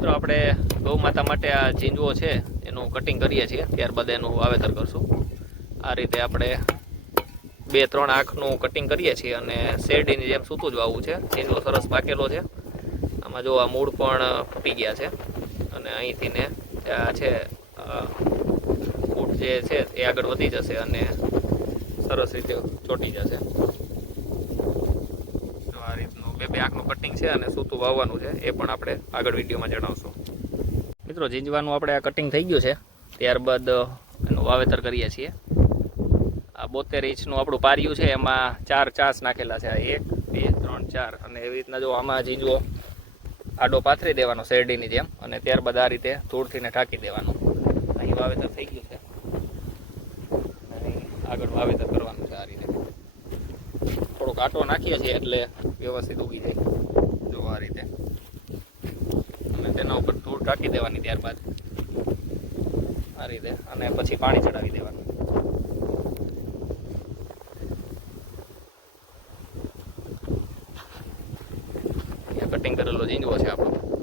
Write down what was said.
મિત્રો આપણે ગૌ માતા માટે આ ઝીંજવો છે એનું કટિંગ કરીએ છીએ, ત્યારબાદ એનું વાવેતર કરશું. આ રીતે આપણે 2-3 આંખનું કટિંગ કરીએ છીએ અને શેરડીની જેમ સૂતું જ વાવવું છે. ઝીંજવો સરસ પાકેલો છે. આમાં જો આ મૂળ પણ ફૂટી ગયા છે અને અહીંથી ને આ છે ફૂટ જે છે એ આગળ વધી જશે અને સરસ રીતે ચોટી જશે. આ રીતનું 2 આંખનું કટિંગ છે અને સૂતું વાવવાનું છે, એ પણ આપણે આગળ વિડીયોમાં જણાવશું. મિત્રો ઝીંજવાનું આપણે આ કટિંગ થઈ ગયું છે, ત્યારબાદ એનું વાવેતર કરીએ છીએ. આ 72 ઇંચનું આપણું પારિયું છે, એમાં 4 ચાસ નાખેલા છે. 1, 2, 3, 4 અને એવી રીતના જો આમાં ઝીંજવો આડો પાથરી દેવાનો શેરડીની જેમ અને ત્યારબાદ આ રીતે ધૂળથીને ઢાંકી દેવાનું. અહીં વાવેતર થઈ ગયું છે, આગળ વાવેતર કરવાનું છે. આ રીતે થોડોક આટો નાખીએ છીએ એટલે વ્યવસ્થિત ઉગી જાય. જો આ રીતે અને તેના ઉપર ધૂળ ઢાંકી દેવાની, ત્યારબાદ આ રીતે અને પછી પાણી ચડાવી દેવાનું. કટિંગ કરેલો ઝીંજવો છે આપણો.